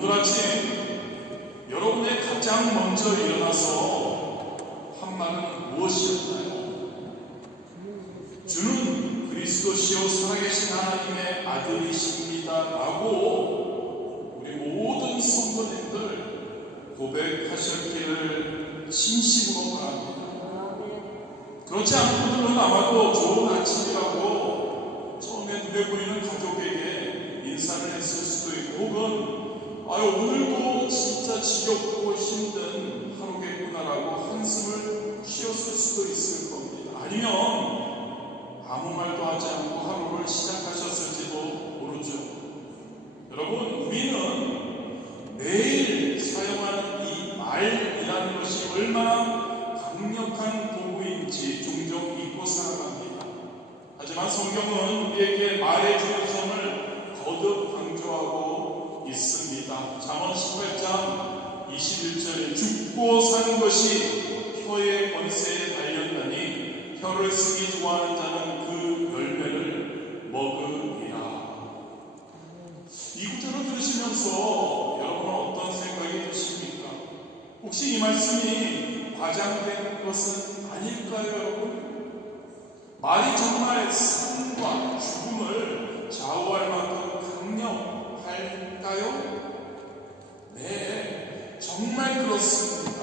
오늘 아침 여러분의 가장 먼저 일어나서 한 말은 무엇이었나요? 주는 그리스도시요 살아계신 하나님의 아들이십니다 라고 우리 모든 성도님들 고백하셨기를 진심으로 바랍니다. 그렇지 않은 분들은 아마도 좋은 아침이라고 처음에 눈에 보이는 가족에게 인사를 했을 수도 있고, 혹은 오늘도 진짜 지겹고 힘든 하루겠구나라고 한숨을 쉬었을 수도 있을 겁니다. 아니면 아무 말도 하지 않고 하루를 시작하셨을지도 모르죠. 여러분, 우리는 매일 사용하는 이 말이라는 것이 얼마나 강력한 도구인지 종종 잊고 살아갑니다. 하지만 성경은 우리에게 말의 중요성을 거듭 강조하고 있습니다. 잠언 18장 21절에 죽고 사는 것이 혀의 권세에 달렸나니 혀를 쓰기 좋아하는 자는 그 열매를 먹으리라. 이 구절을 들으시면서 여러분은 어떤 생각이 드십니까? 혹시 이 말씀이 과장된 것은 아닐까요, 여러분? 말이 정말 삶과 죽음을 좌우할 만큼 강력할까요? 네, 정말 그렇습니다.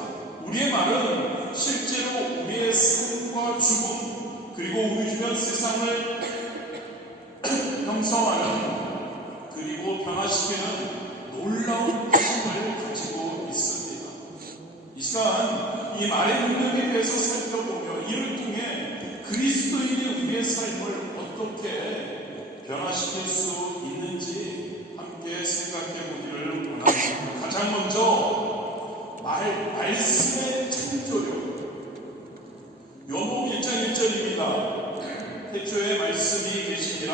우리의 말은 실제로 우리의 삶과 죽음, 그리고 우리 주변 세상을 형성하는, 그리고 변화시키는 놀라운 힘을 가지고 있습니다. 이 시간 이 말의 능력에 대해서 살펴보며 이를 통해 그리스도인이 우리의 삶을 어떻게 변화시킬 수 있는지 함께 생각해 보기를 원합니다. 가장 먼저 말씀의 창조력. 요한복음 1장 1절입니다. 태초에 말씀이 계시니라.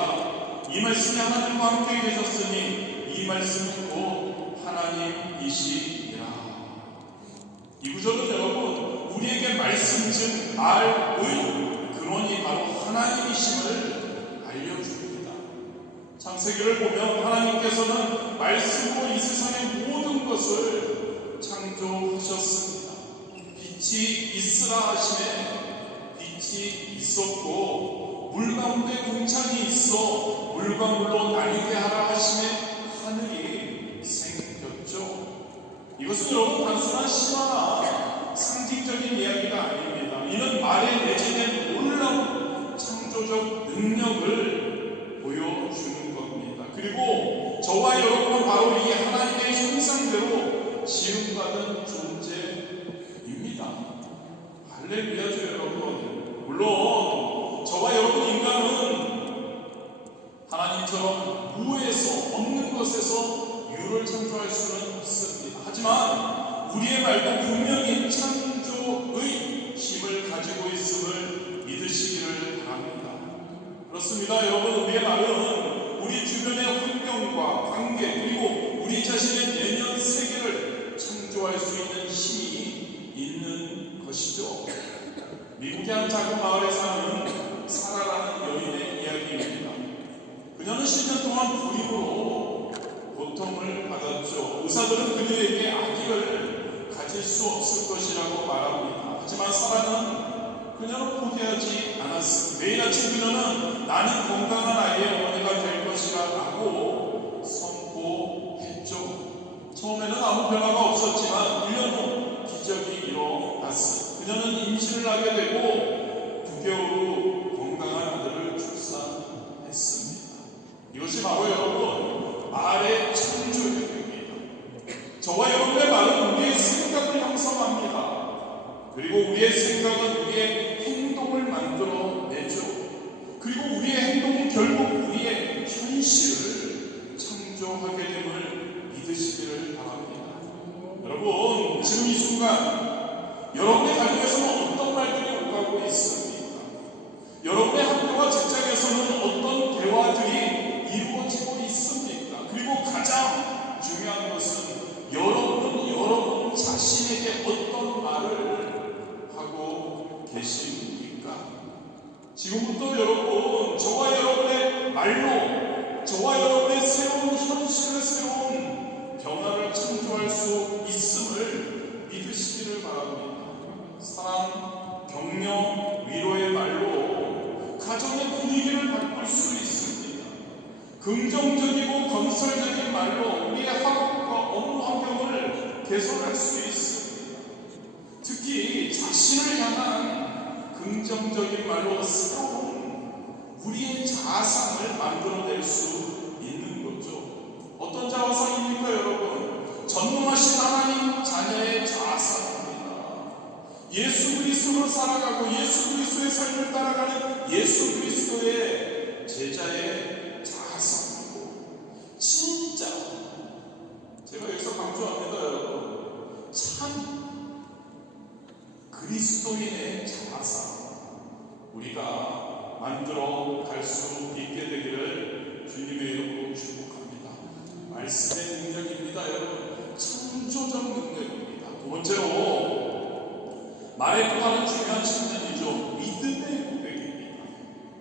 이 말씀이 하나님과 함께 계셨으니 이 말씀은 곧 하나님이시니라. 이 구절은 여러분, 우리에게 말씀 즉 말의 근원이 바로 하나님이심을 알려줍니다. 창세기를 보면 하나님께서는 말씀으로 이 세상의 모든 것을 창조하셨습니다. 빛이 있으라 하시매 빛이 있었고, 물 가운데 궁창이 있어 물과 물로 나뉘게 하라 하시매 하늘이 생겼죠. 이것은 여러분 단순한 신화나 상징적인 이야기가 아닙니다. 이는 말에 내재된 놀라운 창조적 능력을 보여주는 겁니다. 그리고 저와 여러분은 바로 이 하나님의 형상대로 지음받은 존재입니다. 할렐루야죠, 여러분. 물론 저와 여러분 인간은 하나님처럼 무에서, 없는 것에서 유를 창조할 수는 없습니다. 하지만 우리의 말도 분명히 창조의 힘을 가지고 있음을 믿으시기를 바랍니다. 그렇습니다. 여러분, 우리의 말은 우리 주변의 환경과 관계, 그리고 우리 자신의 내면 세계를 창조할 수 있는 힘이 있는 것이죠. 미국의 한 작은 마을에 사는 사라라는 여인의 이야기입니다. 그녀는 10년 동안 불임으로 고통을 받았죠. 의사들은 그녀에게 아기를 가질 수 없을 것이라고 말합니다. 하지만 사라는 그녀는 포기하지 않았습니다. 매일 아침 그녀는 나는 건강한 아이의 어머니가 될 것이라 라고 선포했죠. 처음에는 아무 변화가 없었지만 1년 후 기적이 일어났습니다. 그녀는 임신을 하게 되고 9개월 후 건강한 아들을 출산했습니다. 이것이 바로 여러분 말의 창조력입니다. 저와 여러분의 말은 우리의 생각을 형성합니다. 그리고 우리의 생각은 우리의 행동을 만들어내죠. 그리고 우리의 행동은 결국 우리의 현실을 창조하게 됨을 믿으시기를 바랍니다. 여러분, 지금 이 순간 여러분의 가정에서는 어떤 말들이 오가고 있습니까? 여러분의 학교와 직장에서는 어떤 대화들이 이루어지고 있습니까? 그리고 가장 중요한 것은 여러분은 여러분 자신에게 어떤 말을 하고 계십니까? 지금부터 여러분, 저와 여러분의 말로 저와 여러분의 새로운 현실의 새로운 변화를 긍정적이고 건설적인 말로 우리의 학업과 업무 환경을 개선할 수 있습니다. 특히 자신을 향한 긍정적인 말로 새로운 우리의 자아상을 만들어낼 수 있는 거죠. 어떤 자아상입니까, 여러분? 전능하신 하나님 자녀의 자아상입니다. 예수 그리스도로 살아가고 예수 그리스도의 삶을 따라가는 예수 그리스도의 제자의 자아상이고, 진짜 제가 여기서 강조합니다, 여러분. 참 그리스도인의 자아상 우리가 만들어 갈 수 있게 되기를 주님의 이름으로 축복합니다. 말씀의 능력입니다, 여러분. 창조적 능력입니다. 두 번째로 말의 또 다른 중요한 측면이죠. 믿음의 고백입니다.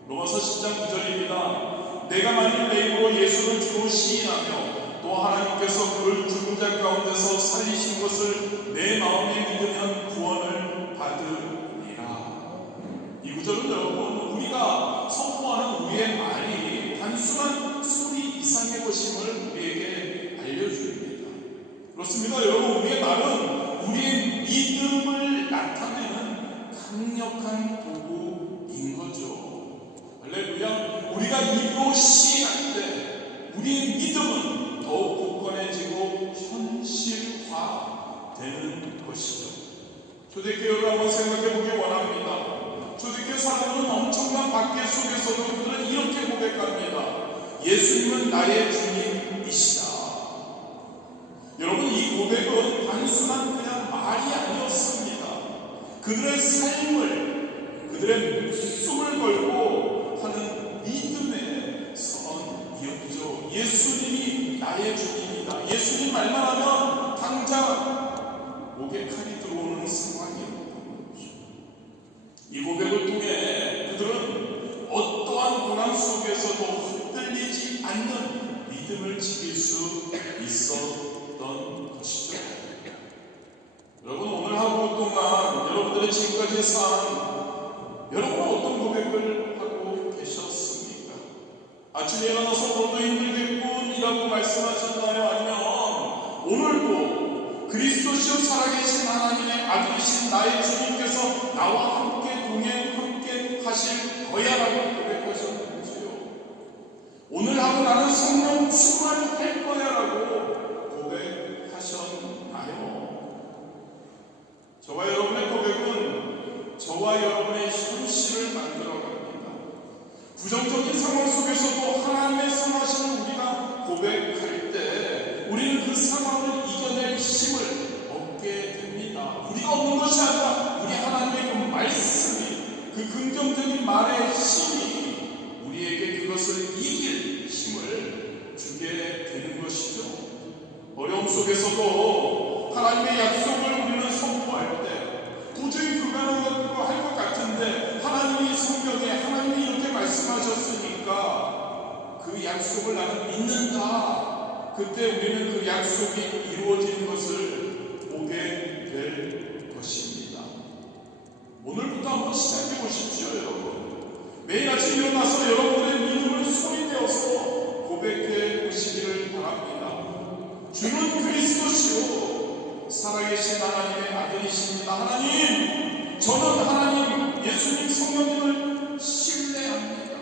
로마서 10장 9절입니다. 내가 만일 내 입으로 예수를 주로 시인하며 또 하나님께서 그를 죽은 자 가운데서 살리신 것을 내 마음에 믿으면 구원을 받으리라. 이 구절은 여러분, 우리가 선포하는 우리의 말이 단순한 소리 이상의 것임을 우리에게 알려줍니다. 그렇습니다, 여러분. 우리의 말은 우리의 믿음을 나타내는 강력한 도구인 거죠. 할렐루야. 우리가 입으로 시인할 때 우리의 믿음은 더욱 굳건해지고 현실화되는 것이죠. 초대교회를 한번 생각해 보기 원합니다. 초대교회 사람들은 엄청난 박해 속에서도 그들은 이렇게 고백합니다. 예수님은 나의 주님이시다. 여러분, 이 고백은 단순한 그냥 말이 아니었습니다. 그들의 삶을, 그들의 목숨을 걸고 하는 믿음의 선언이었죠. 예수님이 나의 주님이다. 예수님 말만 하면 당장 목에 칼이 들어오는 상황이었던 거죠. 이 고백을 통해 그들은 어떠한 고난 속에서도 흔들리지 않는 믿음을 지킬 수 있었던 것이죠. 여러분, 오늘 하루 동안 여러분들의 지금까지 산 여러분은 어떤 고백을 하고 계셨습니까? 아침에 일어나서 오늘도 힘들겠군이라고 말씀하셨나요? 아니면 오늘도 그리스도시요 살아계신 하나님의 아들이신 나의 주님께서 나와 함께 동행 함께 하실 거야 라고 고백하셨는지요? 오늘 하고 나는 성령 충만할 거야 라고 고백하셨나요? 저와 여러분의 고백은 저와 여러분의 현실을 만들어갑니다. 부정적인 상황 속에서도 하나님의 선하심을 우리가 고백할 때 우리는 그 상황을 이겨낼 힘을 얻게 됩니다. 우리가 얻는 것이 아니라 우리 하나님의 그 말씀이, 그 긍정적인 말의 힘이 우리에게 그것을 이길 힘을 주게 되는 것이죠. 어려움 속에서도 하나님의 약속을 우리는 선포할 때 도저히 불가능할 것 같은데 하나님이 성경에 하나님이 이렇게 말씀하셨으니까 그 약속을 나는 믿는다. 그때 우리는 그 약속이 이루어지는 것을 보게 될 것입니다. 오늘부터 한번 시작해 보십시오, 여러분. 매일 아침 일어나서 여러분의 믿음을 소리내어서 고백해 보시기를 바랍니다. 주는 그리스도시요 살아계신 하나님의 아들이십니다. 하나님, 저는 하나님 예수님 성령님을 신뢰합니다.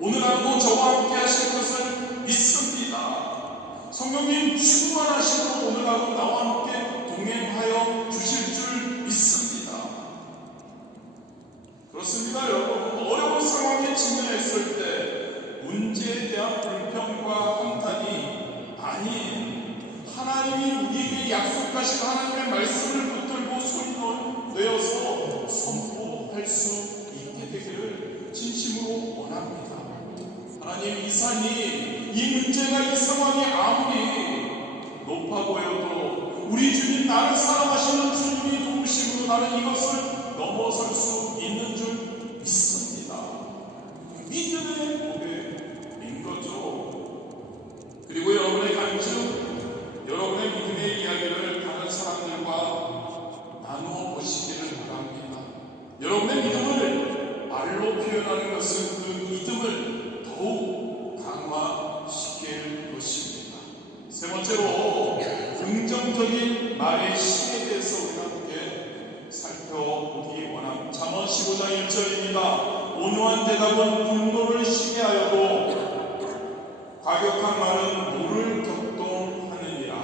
오늘 하루도 저와 함께 하실 것을 믿습니다. 성령님 충만하시고 오늘 하루 나와 함께 동행하여 주실 줄 믿습니다. 그렇습니다, 여러분. 어려운 상황에 직면했을 때 문제에 대한 불평과 한탄이 아닌 하나님이 우리에게 약속하신 하나님의 말씀을 붙들고 손을 내어서 선포할 수 있게 되기를 진심으로 원합니다. 하나님, 이 산이, 이 문제가, 이 상황이 아무리 높아 보여도 우리 주님, 나를 사랑하시는 주님이 도우심으로 나는 이것을 넘어설 수 있는 줄 믿습니다. 믿음의 고백인 거죠. 그리고 여러분의 간증, 여러분의 믿음의 이야기를 다른 사람들과 나누어 보시기를 바랍니다. 여러분의 믿음을 말로 표현하는 것은 그 믿음을 더욱 강화시킵니다. 번째로 긍정적인 말의 힘에 대해서 우리가 함께 살펴보기 원합니다. 잠언 15장 1절입니다. 온유한 대답은 분노를 쉬게 하여도 과격한 말은 노를 격동하느니라.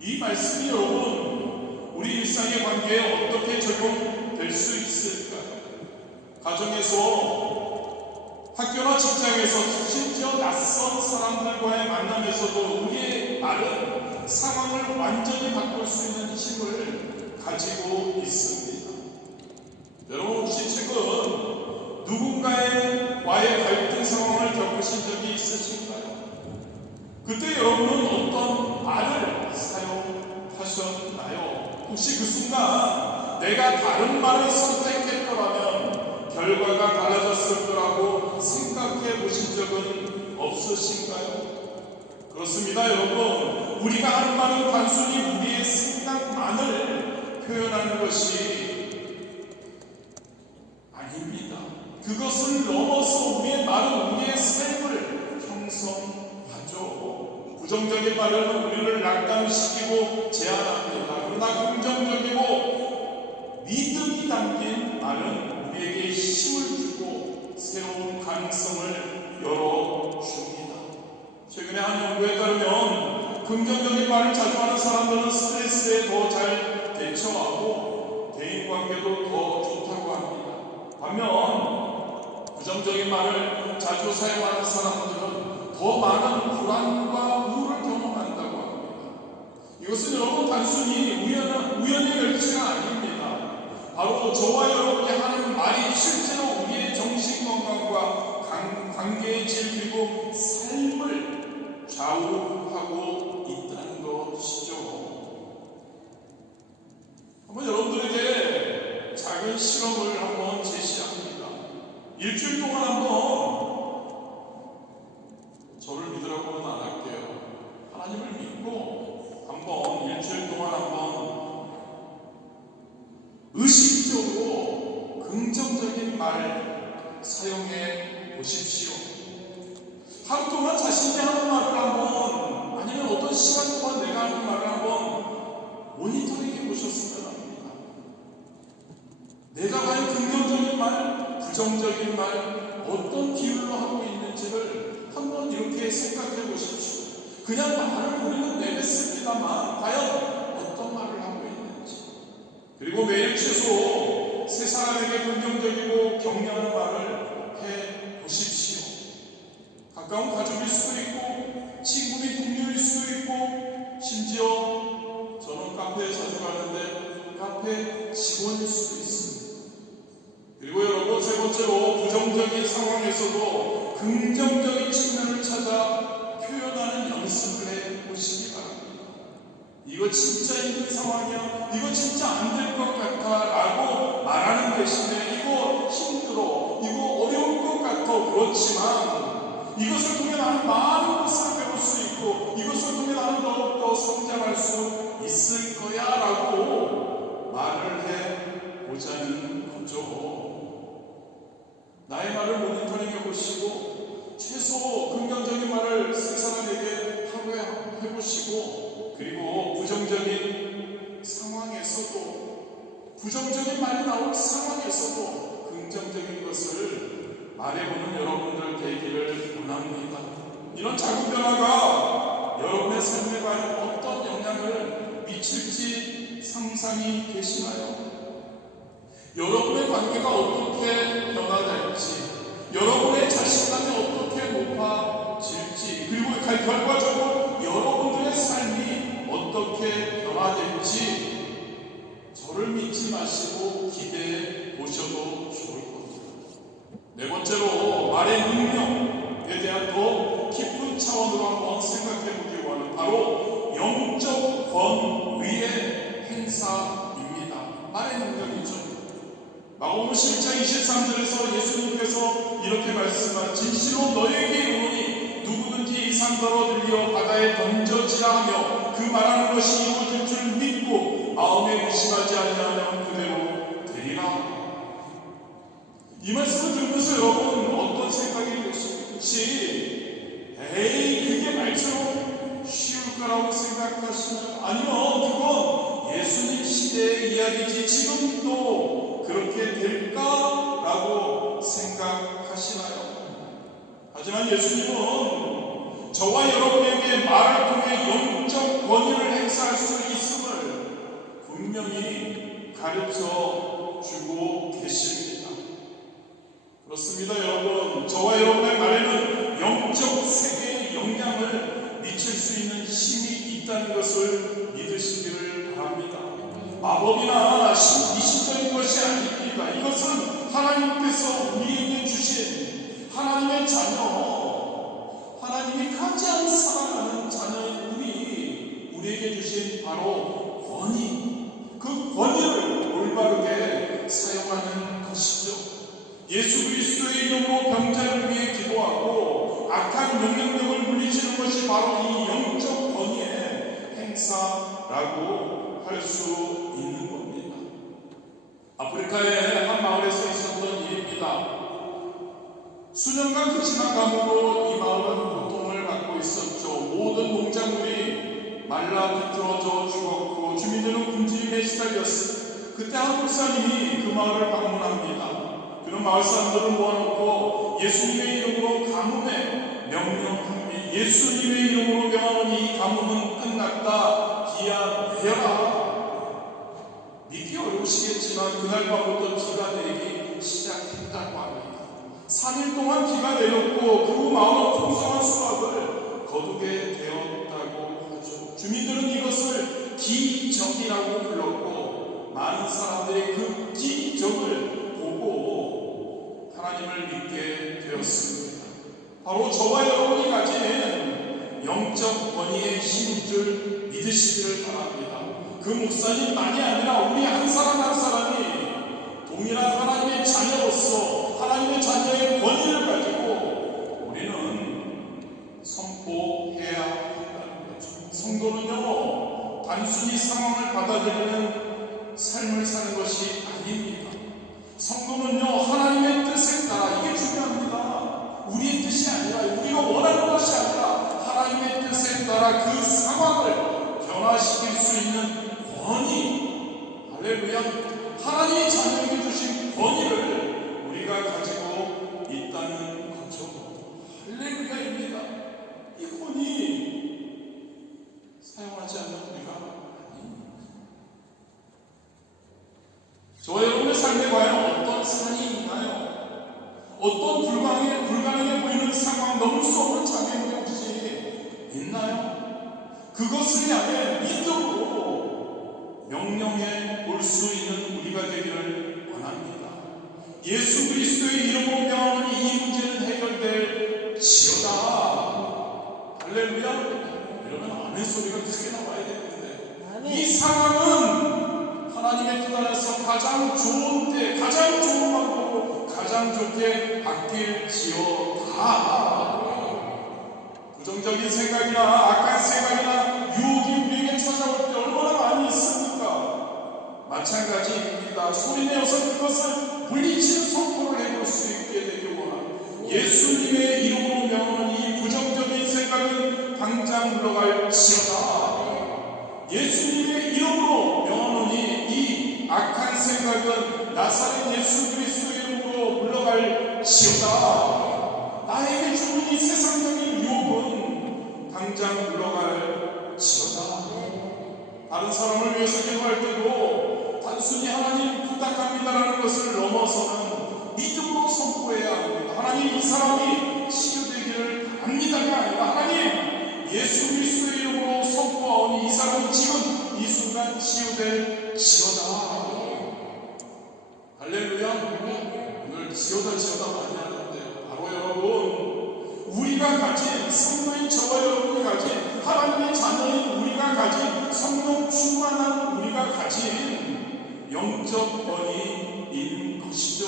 이 말씀이 여러분 우리 일상의 관계에 어떻게 적용될 수 있을까요? 가정에서, 학교나 직장에서, 심지어 낯선 사람들과의 만남에서도 우리의 말은 상황을 완전히 바꿀 수 있는 힘을 가지고 있습니다. 여러분 혹시 최근 누군가와의 갈등 상황을 겪으신 적이 있으신가요? 그때 여러분은 어떤 말을 사용하셨나요? 혹시 그 순간 내가 다른 말을 선택했더라면 결과가 달라졌을 거라고 생각해 보신 적은 없으신가요? 그렇습니다, 여러분. 우리가 하는 말은 단순히 우리의 생각만을 표현하는 것이 아닙니다. 그것을 넘어서 우리의 말은 우리의 삶을 형성하죠. 부정적인 말은 우리를 낙담시키고 제한합니다. 그러나 긍정적이고 믿음이 담긴 말은 우리에게 힘을 주고 새로운 가능성을 열어줍니다. 최근에 한 연구에 따르면 긍정적인 말을 자주 하는 사람들은 스트레스에 더 잘 대처하고 대인관계도 더 좋다고 합니다. 반면 부정적인 말을 자주 사용하는 사람들은 더 많은 불안과 우울을 경험한다고 합니다. 이것은 여러분 단순히 우연의 결과가 아닙니다. 바로 저와 여러분이 하는 말이 실제로 우리의 정신건강과 관계의 질 그리고 삶을 좌우하고 있다는 것이죠. 한번 여러분들에게 작은 실험을 한번 제시합니다. 일주일 동안 한번 저를 믿으라고는 안 할게요. 하나님을 믿고 한번 일주일 동안 한번 의식적으로 긍정적인 말 사용해 보십시오. 하루 동안 자신이 하는 말을 한번, 아니면 어떤 시간 동안 내가 하는 말을 한번 모니터링 해 보셨으면 합니다. 내가 과연 긍정적인 말, 부정적인 말, 어떤 비율로 하고 있는지를 한번 이렇게 생각해 보십시오. 그냥 말을 우리는 내뱉습니다만 과연 어떤 말을 하고 있는지, 그리고 매일 최소 세 사람에게 긍정적이고 격려하는 말을 해 보십시오. 가까운 가족일 수도 있고 친구 및 동료일 수도 있고 심지어 저는 카페에 자주 가는데 카페 직원일 수도 있습니다. 그리고 여러분 세 번째로 부정적인 상황에서도 긍정적인 측면을 찾아 표현하는 연습을 해 보시기 바랍니다. 이거 진짜 힘든 상황이야, 이거 진짜 안 될 것 같아 라고 말하는 대신에 이거 힘들어, 이거 어려울 것 같아, 그렇지만 이것을 통해 나는 많은 것을 배울 수 있고 이것을 통해 나는 더욱더 성장할 수 있을 거야 라고 말을 해보자는 거죠. 나의 말을 모니터링 해보시고 최소 긍정적인 말을 세 사람에게 하루에 해보시고, 그리고 부정적인 상황에서도, 부정적인 말이 나올 상황에서도 긍정적인 것을 말해보는 여러분들 되기를 원합니다. 이런 작은 변화가 여러분의 삶에 과연 어떤 영향을 미칠지 상상이 되시나요? 여러분의 관계가 어떻게 변화될지, 여러분의 자신감이 어떻게 높아질지, 그리고 결과적으로 여러분들의 삶이 어떻게 변화될지 저를 믿지 마시고 기대해 보셔도 좋을 겁니다. 네 번째로 말의 능력에 대한 더 깊은 차원으로 한번 생각해 보기 원하는 바로 영적 권위의 행사입니다. 말의 능력이죠. 마가복음 10장 23절에서 예수님께서 이렇게 말씀한 진실로 너에게 이르노니 누구든지 이 산더러 들려 바다에 던져지라 하며 그 말하는 것이 이루어질 줄 믿고 마음에 의심하지 아니하면 그대로 되리라. 이 말씀을 들으면서 여러분 어떤 생각이 드실지, 에이 그게 말처럼 거라고 생각하시나요? 아니요, 그건 예수님 시대의 이야기지 지금도 그렇게 될까라고 생각하시나요? 하지만 예수님은 저와 여러분에게 말을 통해 영적 권위를 행사할 수 있음을 분명히 가르쳐 주고 계십니다. 그렇습니다, 여러분. 저와 여러분의 말에는 영적 세계에 영향을 미칠 수 있는 힘이 있다는 것을 믿으시기를 바랍니다. 마법이나 미신적인 것이 아닙니다. 이것은 하나님께서 우리에게 주신 하나님의 자녀, 하나님이 가장 사랑하는 자녀인 우리에게 주신 바로 권위, 그 권위를 올바르게 사용하는 것이죠. 예수 그리스도의 이름으로 병자를 위해 기도하고 악한 영향력을 물리치는 것이 바로 이 영적 권위의 행사라고 할 수 있는 겁니다. 아프리카의 한 마을에서 있었던 일입니다. 수년간 그 지난 감으로 이 마을은 고통을 받고 있었죠. 모든 농작물이 말라 비틀어져 죽었고 주민들은 굶주림에 시달렸어요. 그때 한 목사님이 그 마을을 방문합니다. 그런 마을 사람들을 모아놓고 예수님의 이름으로 가뭄에 명령합니다. 예수님의 이름으로 명하노니 이 가뭄은 끝났다. 기한 내려라. 믿기 어려우시겠지만 그날 밤부터 비가 내리기 시작했다고 합니다. 3일 동안 비가 내렸고 그 후 마을은 풍성한 수확을 거두게 되었다고 하죠. 주민들은 이것을 기적이라고 불렀고 많은 사람들이 그 기적을 보고 하나님을 믿게 되었습니다. 바로 저와 여러분이 가진 영적 권위의 힘인 줄 믿으시기를 바랍니다. 그 목사님만이 아니라 우리 한 사람 한 사람이 동일한 하나님의 자녀로서 하나님의 자녀의 권위를 가지고 우리는 선포해야 한다는 거죠. 성도는요, 단순히 상황을 받아들이는 삶을 사는 것이 아닙니다. 성도는요, 하나님의 뜻에 따라, 이게 중요합니다. 우리의 뜻이 아니라, 우리가 원하는 것이 아니라 하나님의 뜻에 따라 그 상황을 변화시킬 수 있는 권위, 할렐루야, 하나님의 자녀에게 주신 권위를 우리가 가지고 있다는 거죠. 할렐루야입니다. 이 권위 사용하지 않는 우리가 아닙니다. 저와 여러분의 삶에 과연 어떤 산이 있나요? 어떤 불가능해 보이는 상황, 넘을 수 없는 장애물이 혹시 있나요? 그것을 향해 믿음으로 명령해 볼 수 있는 우리가 되기를 원합니다. 예수 그리스도의 이름으로 명하노니 이 문제는 해결될 지어다. 할렐루야. 이러면 아멘 소리가 크게 나와야 되는데 이 상황은 하나님의 뜻 안에서 가장 좋은 때, 가장 좋은 방법으로 가장 좋게 바뀔 지어다. 부정적인 생각이나 악한 생각이나 유혹이 우리에게 찾아올 때 얼마나 많이 있습니까? 마찬가지입니다. 소리내어서 그것을 물리치는 선포를 해볼 수 있게 되길 원합니다. 예수님의 이름으로 명하는 이 부정적인 생각은 당장 물러갈 지어다. 예수님의 이름으로 명하노니 이 악한 생각은 나사렛 예수 그리스도의 이름으로 물러갈 지어다. 나에게 주는 이 세상적인 유혹은 당장 물러갈 지어다. 다른 사람을 위해서 기도할 때도 단순히 하나님 부탁합니다라는 것을 넘어서는 믿음으로 선포해야 합니다. 하나님, 이 사람이 치유되기를 바랍니다가 아니라 하나님, 예수 그리스도의 이름으로 선포하오니 이 사람은 지금 이 순간 치유될 지어다. 할렐루야. 오늘 지어다 많이 하는데 바로 여러분, 우리가 가진 성도인 저와 여러분이 가진 하나님의 자녀인 우리가 가진 성령 충만한 우리가 가진 영적 권위인 것이죠.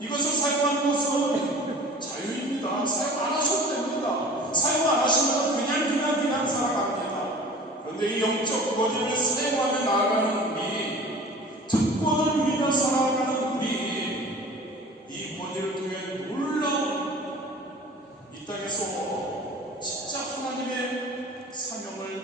이것을 사용하는 것은 자유입니다. 사용 안 하셔도 됩니다. 사용 안 하시면 그냥 살아갑니다. 그런데 이 영적 권위를 사용하며 나아가는 우리, 특권을 누리며 살아가는 우리, 이 권위를 통해 놀라운 이 땅에서 진짜 하나님의 사명을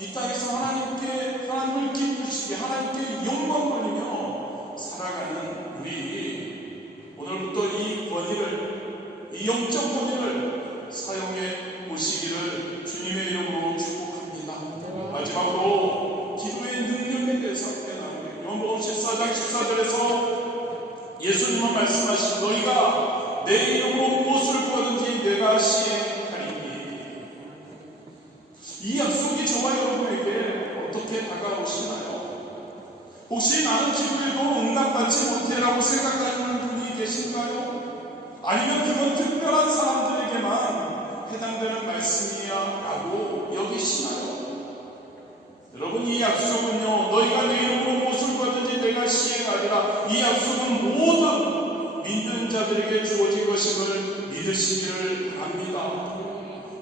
이 땅에서 하나님을 기쁘시게 하나님께 영광 돌리며 살아가는 우리, 오늘부터 이 권위를, 이 영적 권위를 사용해 보시기를 주님의 이름으로 축복합니다. 마지막으로 기도의 능력에 대해서 함께 나누겠습니다. 요한복음 14장 14절에서 예수님은 말씀하신, 너희가 내 이름으로 무엇을 구하든지 내가 시행하리니. 이 약속이 저와 여러분에게 어떻게 다가오시나요? 혹시 나는 기도해도 응답받지 못해라고 생각하는 분이 계신가요? 아니면 그건 특별한 사람들에게만 해당되는 말씀이야 라고 여기시나요? 여러분, 이 약속은요, 너희가 내 이름으로 무엇을 구하든지 내가 시행하리라, 이 약속은 모든 믿는 자들에게 주어진 것임을 믿으시기를 바랍니다.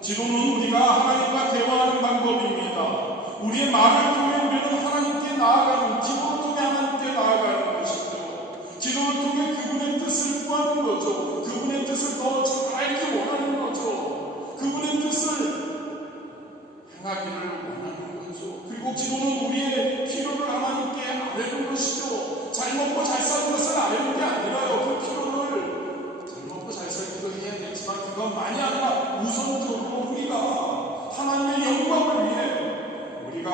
기도는 우리가 하나님과 대화하는 방법입니다. 우리의 말을 통해 우리는 하나님께 나아가는, 기도를 통해 하나님께 나아가는 것이죠. 기도를 통해 그분의 뜻을 구하는 거죠. 그분의 뜻을 더 잘 알기 원하는 거죠. 그분의 뜻을 행하기를 원하는 거죠. 그리고 기도는 우리의 필요를 하나님께 아뢰는 것이죠. 잘 먹고 잘 사는 것을 아뢰는 게 아니라요, 그 필요를 잘 먹고 잘 살기도 해야겠지만 그것만이 아니라 우선적으로 우리가 하나님의 영광을 위해 우리가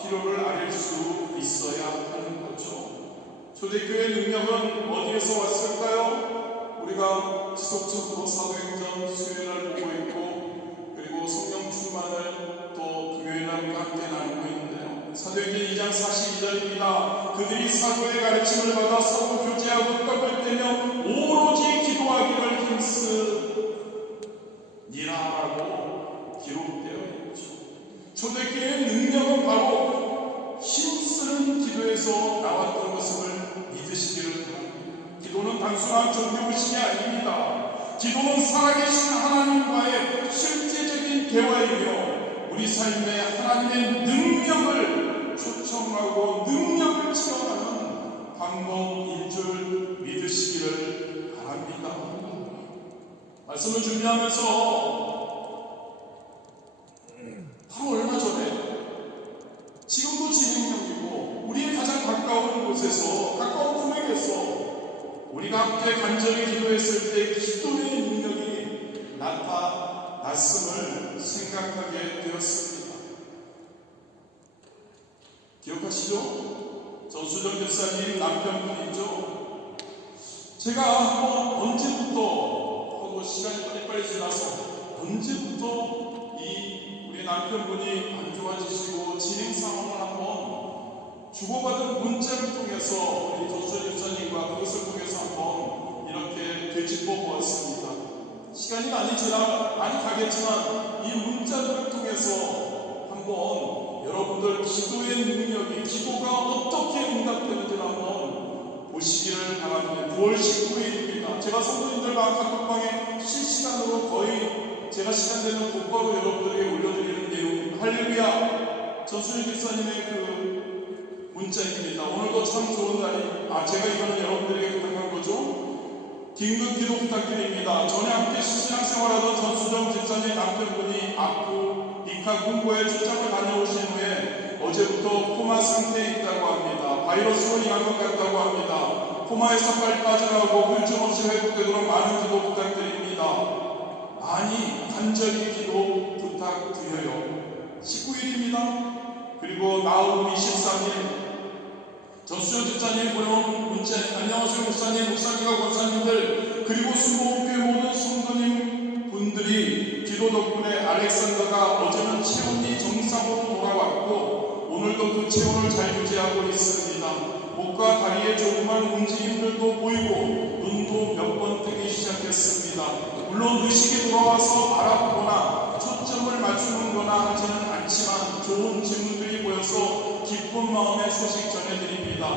필요를 아뢰 수 있어야 하는 거죠. 초대교회 능력은 어디에서 왔을까요? 우리가 지속적으로 사도행전 수요일날 보고 있고, 그리고 성령 충만을 또 금요일날 우리가 함께 나누고 있는데요. 사도행전 2장 42절입니다. 그들이 사도의 가르침을 받아 서로 교제하고 떡을 떼며 오로지 기도하기를 힘쓰니라라고 기록되어 있죠. 초대교회의 능력은 바로 힘쓰는 기도에서 나왔던 것을 믿으시기를 바랍니다. 기도는 단순한 종교의식이 아닙니다. 기도는 살아계신 하나님과의 실제적인 대화이며 우리 삶에 하나님의 능력을 초청하고 능력을 체험하는 방법인 줄 믿으시기를 바랍니다. 말씀을 준비하면서 바로 얼마 전에, 지금도 진행 중이고 우리의 가장 가까운 곳에서, 가까운 품에게서 우리가 함께 간절히 기도했을 때 기도의 능력이 나타났음을 생각하게 되었습니다. 기억하시죠? 전수정 집사님 남편분이죠. 제가 한번 언제부터 하고 시간이 빨리빨리 지나서 언제부터 우리 남편분이 안 좋아지시고 진행 상황을 한번 주고받은 문자를 통해서 우리 전수정 집사님과 그것을 통해서 한번 이렇게 되짚어 보았습니다. 시간이 많이 가겠지만 이 문자들을 통해서 한번 여러분들 기도의 능력이, 기도가 어떻게 응답되는지를 한번 보시기를 바랍니다. 9월 19일입니다. 제가 성도님들과 카톡방에 실시간으로 거의 제가 시간 되면 곧바로 여러분들에게 올려드리는 내용, 할렐루야 전수진 집사님의 그 문자입니다. 오늘도 참 좋은 날이, 제가 이거는 여러분들에게 부탁한 거죠. 긴급 기도 부탁드립니다. 전에 함께 신앙생활하던 전수정 집사님 남편분이 아프 니카 군고에 출장을 다녀오신 후에 어제부터 코마 상태에 있다고 합니다. 바이러스로 인한 것 같다고 합니다. 코마에서 빨리 빠져나오고 후유증 없이 회복되도록 많은 기도 부탁드립니다. 많이 간절히 기도 부탁드려요. 19일입니다. 그리고 나흘 23일 전수정 집사님 보내온 문자, 안녕하세요 목사님, 목사님과 권사님들, 그리고 수목교회 모든 성도님 분들이 기도 덕분에 알렉산더가 어제는 체온이 정상으로 돌아왔고 오늘도 그 체온을 잘 유지하고 있습니다. 목과 다리에 조그만 움직임들도 보이고 눈도 몇 번 뜨기 시작했습니다. 물론 의식이 돌아와서 알아보거나 초점을 맞추는 거나 하지는 않지만 좋은 징후들이 보여서 기쁜 마음의 소식 전해드립니다.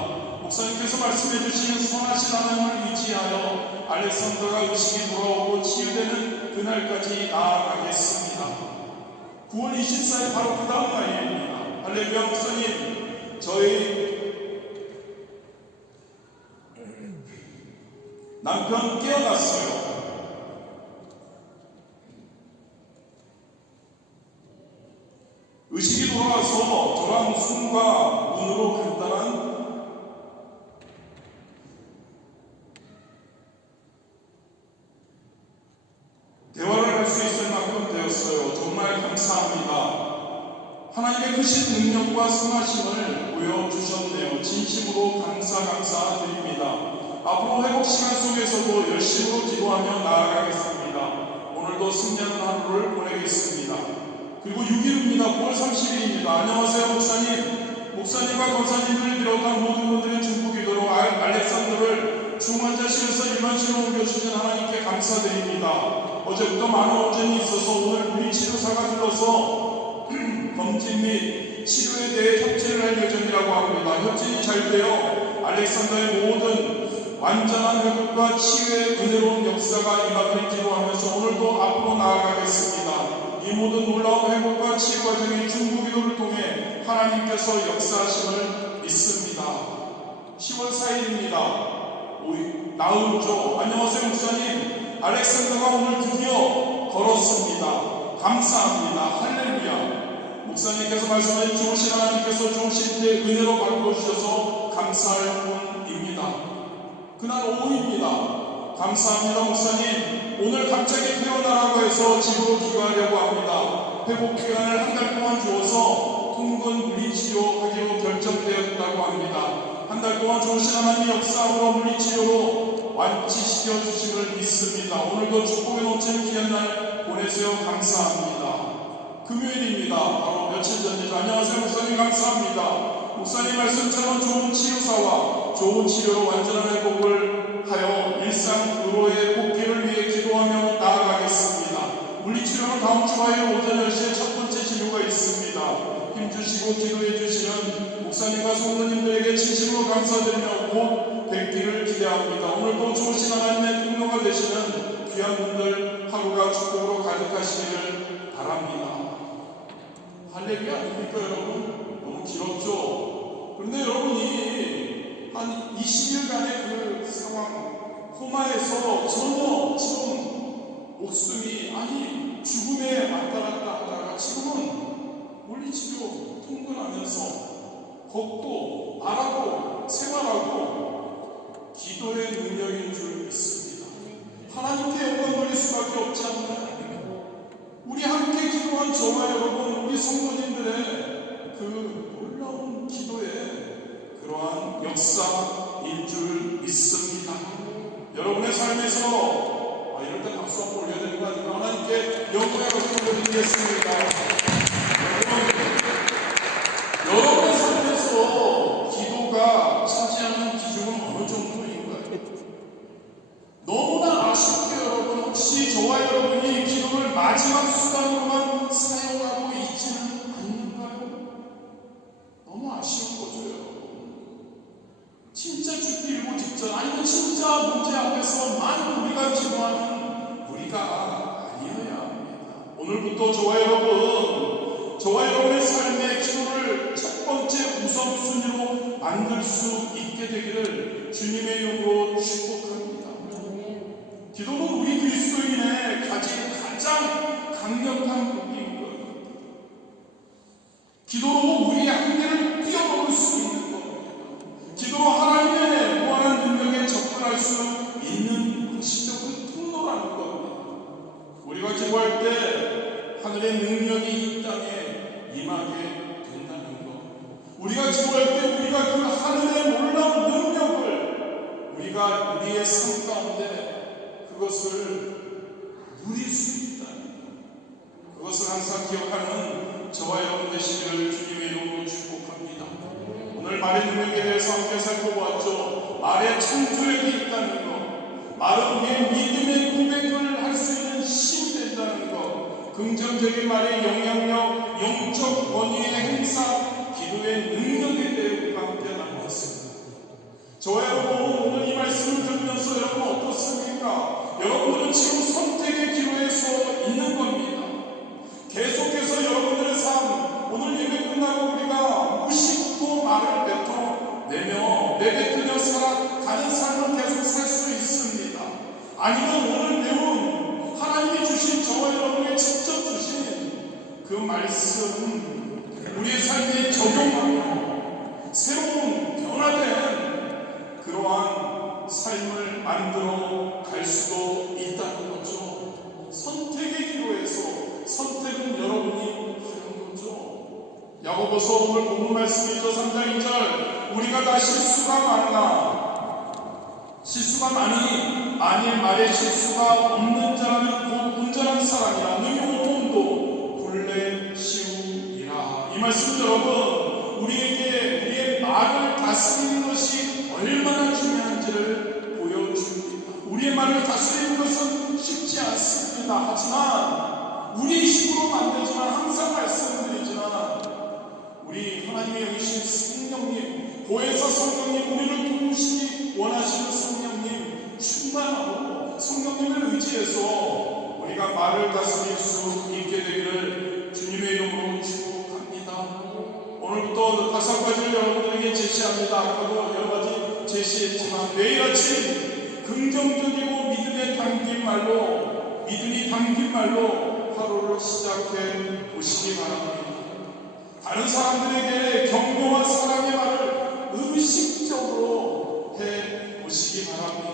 목사님께서 말씀해 주신 선하신 하나님을 의지하여 알렉산더가 의식이 돌아오고 치유되는 그날까지 나아가겠습니다. 9월 24일 바로 그 다음 날입니다. 할렐루야. 목사님, 저희 남편 깨어났어요. 의식이 돌아와서 저랑 순과 문으로 간단한 대화를 할 수 있을 만큼 되었어요. 정말 감사합니다. 하나님의 크신 능력과 선하심을 보여주셨네요. 진심으로 감사드립니다. 앞으로 회복 시간 속에서도 열심으로 기도하며 나아가겠습니다. 오늘도 승리하는 하루를 보내겠습니다. 그리고 6일입니다. 9월 30일입니다. 안녕하세요 목사님. 목사님과 권사님들을 비롯한 모든 분들의 중보 기도로 알렉산더를 중환자실에서 일반실로 옮겨주신 하나님께 감사드립니다. 어제부터 많은 오전이 있어서 오늘 물리치료사가 들러서 검진 및 치료에 대해 협진을 할 예정이라고 합니다. 협진이 잘 되어 알렉산더의 모든 완전한 회복과 치유의 은혜로운 역사가 임하길 기도하면서 오늘도 앞으로 나아가겠습니다. 이 모든 놀라운 회복과 치유 과정의 중보기도를 통해 하나님께서 역사하심을 믿습니다. 10월 4일입니다. 나흘죠. 안녕하세요 목사님. 알렉산더가 오늘 드디어 걸었습니다. 감사합니다. 할렐루야. 목사님께서 말씀하신 좋으신 하나님께서 좋으신 때 은혜로 바꿔주셔서 감사할 뿐입니다. 그날 오후입니다. 감사합니다 목사님. 오늘 갑자기 퇴원하라고 해서 집으로 귀가하려고 합니다. 회복 기간을 한 달 동안 주어서 통근 물리치료하기로 결정되었다고 합니다. 한 달 동안 좋으신 하나님의 역사로 물리치료로 완치시켜 주심을 믿습니다. 오늘도 축복에 넘치는 귀한 날 보내세요. 감사합니다. 금요일입니다. 바로 며칠 전이죠. 안녕하세요 목사님. 감사합니다. 목사님 말씀처럼 좋은 치료사와 좋은 치료로 완전한 회복을 하여 일상 의로의 복귀를 위해 기도하며 나아가겠습니다. 물리치료는 다음 주 화요일 오전 10시에 첫 번째 진료가 있습니다. 힘주시고 기도해 주시는 목사님과 성도님들에게 진심으로 감사드리며 곧 뵙기를 기대합니다. 오늘도 좋으신 하나님의 통로가 되시는 귀한 분들 하루가 축복으로 가득하시기를 바랍니다. 할렐루야 아닙니까 여러분? 너무 길었죠? 그런데 여러분이 한 20일간의 그 상황 코마에서 전혀 지금 목숨이 아니 죽음에 왔다 갔다 하다가 지금은 물리치료 통근하면서 걷고 말하고 생활하고 기도의 능력인 줄 믿습니다. 하나님께 영광 돌릴 수밖에 없지 않나요? 우리 함께 기도한 저와 여러분 우리 성도님들의 그 놀라운 기도의 그러한 역사인 줄 믿습니다. 여러분의 삶에서 이럴 때 박수 한번 올려야 되는 거 아닌가? 하나님께 영광의 박수 올려드리겠습니다. 여러분의 삶에서 기도가 차지하는 기준은 어느 정도인가요? 너무나 아쉽게 여러분 혹시 저와 여러분이 기도를 마지막 수단으로만 사용하고 있지는 않는가요? 너무 아쉬운 거죠 여러분. 진짜 죽기 일보 직전 아니면 진짜 문제 앞에서만 우리가 기도하는 우리가 아니어야 합니다. 오늘부터 저와 여러분의 삶의 기도를 첫 번째 우선순위로 만들 수 있게 되기를 주님의 이름으로 축복합니다. 기도는 우리 그리스도인의 가진 가장 강력한 무기인 거예요. 기도로 우리의 한계를 뛰어넘을 수 있는 겁니다. 기도로 하나님의 무한한 능력에 접근할 수 있는 물질적인 통로라는 겁니다. 우리가 기도할 때 하늘의 능력이 이 땅에 임하게 된다는 것. 우리가 기도할 때 우리가 그 하늘의 놀라운 능력을 우리가 우리의 삶 가운데 그것을 누릴 수 있다는 것. 그것을 항상 기억하는 저와 여러분 되시기를 주님의 이름으로 축복합니다. 오늘 말의 능력에 대해서 함께 살펴보았죠. 말의 창조력이 있다는 것, 말은 우리의 믿음의 고백을 할 수 있는 힘이 된다는 것, 긍정적인 말의 영향력, 영적 권위의 행사, 기도의 능력에 대해 우리가 함께 나누었습니다. 저와 여러분 오늘 이 말씀을 들으면서 여러분 어떻습니까? 여러분들은 지금 선택의 기로에 서 있는 겁니다. 계속해서 여러분들의 삶, 오늘 예배 끝나고 우리가 무심코 말을 뱉어내며 내뱉으며 살아가는 삶을 계속 살 수 있습니다. 아니면 오늘 배운 하나님이 주신 저와 여러분에게 직접 주신 그 말씀 우리의 삶에 적용하며 새로운 변화된 그러한 삶을 만들어 갈 수도 있다는 거죠. 선택의 기로에서 선택은 여러분이 하는 거죠. 야고보서 오늘 본문 말씀이죠. 3장 2절 우리가 다 실수가 많으나 실수가 많으니 만일 말에 실수가 없는 자라면 곧 온전한 사람이라 너희 온몸도 굴레 시우리라. 이 말씀 여러분 우리에게 우리의 말을 다스리는 것이 얼마나 중요한지를 보여줍니다. 우리의 말을 다스리는 것은 쉽지 않습니다. 하지만 우리 식으로 만들지만 항상 말씀드리지만 우리 하나님의 영이신 성령님 보혜사 성령님 우리를 도우시기 원하시는 성령님 충만하고 성령님을 의지해서 우리가 말을 다스릴 수 있게 되기를 주님의 이름으로 축복합니다. 오늘부터 5가지를 여러분에게 제시합니다. 아까도 여러 가지 제시했지만 내일 아침 긍정적이고 믿음이 담긴 말로 하루를 시작해 보시기 바랍니다. 다른 사람들에게 격려와 사랑의 말을 의식적으로 해 보시기 바랍니다.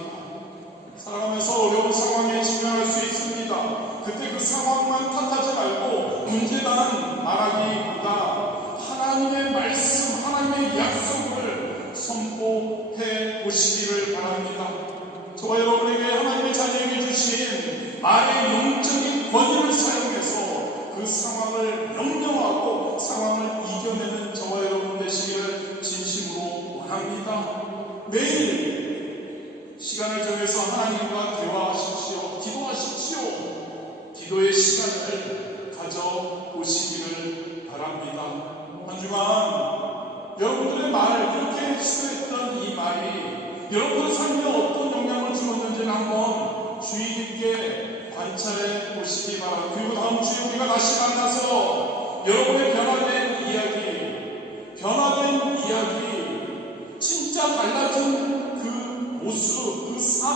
살아가면서 어려운 상황에 직면할 수 있습니다. 그때 그 상황만 탓하지 말고 문제만 말하기보다 하나님의 말씀, 하나님의 약속을 선포해 보시기를 바랍니다. 저와 여러분에게 하나님의 자녀에게 주신 말의 영적인 권위를 사용해서 그 상황을 명령하고 상황을 이겨내는 저와 여러분 되시기를 진심으로 원합니다. 매일 시간을 정해서 하나님과 대화하십시오. 기도하십시오. 기도의 시간을 가져보시기를 바랍니다. 한 주간 여러분들의 말 이렇게 시도했던 이 말이 여러분의 삶에 어떤 영향을 주었는지를 한번 주의 깊게 관찰해 보시기 바랍니다. 그리고 다음 주에 우리가 다시 만나서 여러분의 변화된 이야기, 진짜 달라진 그 모습, 그 삶,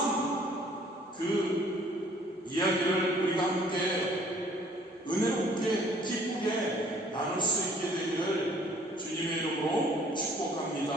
그 이야기를 우리가 함께 은혜롭게 기쁘게 나눌 수 있게 되기를 주님의 이름으로 축복합니다.